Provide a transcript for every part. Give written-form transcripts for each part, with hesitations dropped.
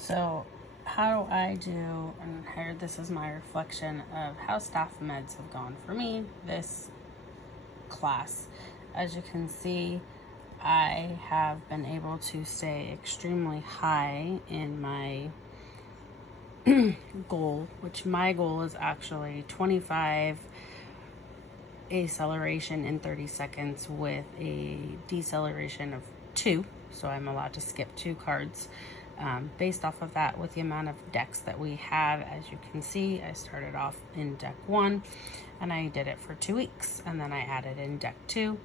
So how do I do, and here this is my reflection of how SAFMEDs have gone for me this class. As you can see, I have been able to stay extremely high in my goal, which my goal is actually 25 acceleration in 30 seconds with a deceleration of 2. So I'm allowed to skip 2 cards. Based off of that, with the amount of decks that we have, as you can see, I started off in deck 1 and I did it for 2 weeks, and then I added in deck 2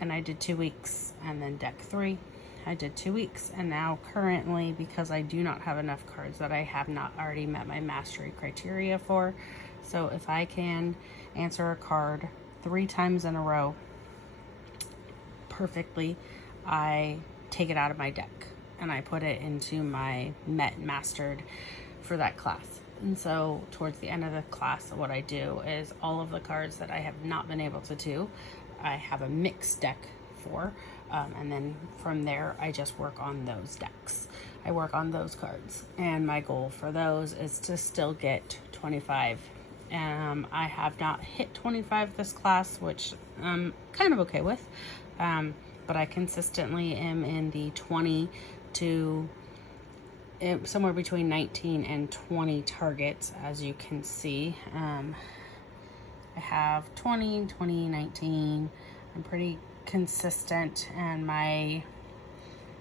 and I did 2 weeks, and then deck 3 I did 2 weeks, and now currently, because I do not have enough cards that I have not already met my mastery criteria for, so if I can answer a card 3 times in a row perfectly, I take it out of my deck and I put it into my mastered for that class. And so towards the end of the class, what I do is all of the cards that I have not been able to do, I have a mixed deck for, and then from there I just work on those decks. I work on those cards, and my goal for those is to still get 25. I have not hit 25 this class, which I'm kind of okay with, but I consistently am in the 20 to somewhere between 19 and 20 targets, as you can see. I have 20, 20, 19. I'm pretty consistent, and my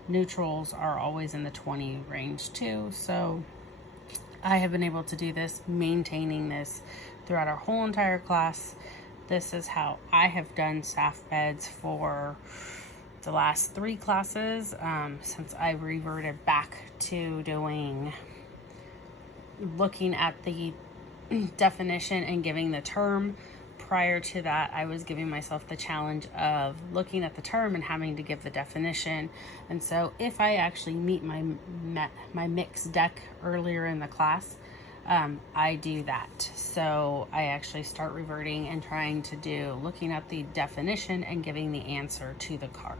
neutrals are always in the 20 range too. So I have been able to do this, maintaining this throughout our whole entire class. This is how I have done SAFMEDs for the last 3 classes, since I reverted back to looking at the definition and giving the term. Prior to that, I was giving myself the challenge of looking at the term and having to give the definition. And so if I actually meet my mixed deck earlier in the class, I do that. So I actually start reverting and trying to do looking at the definition and giving the answer to the card.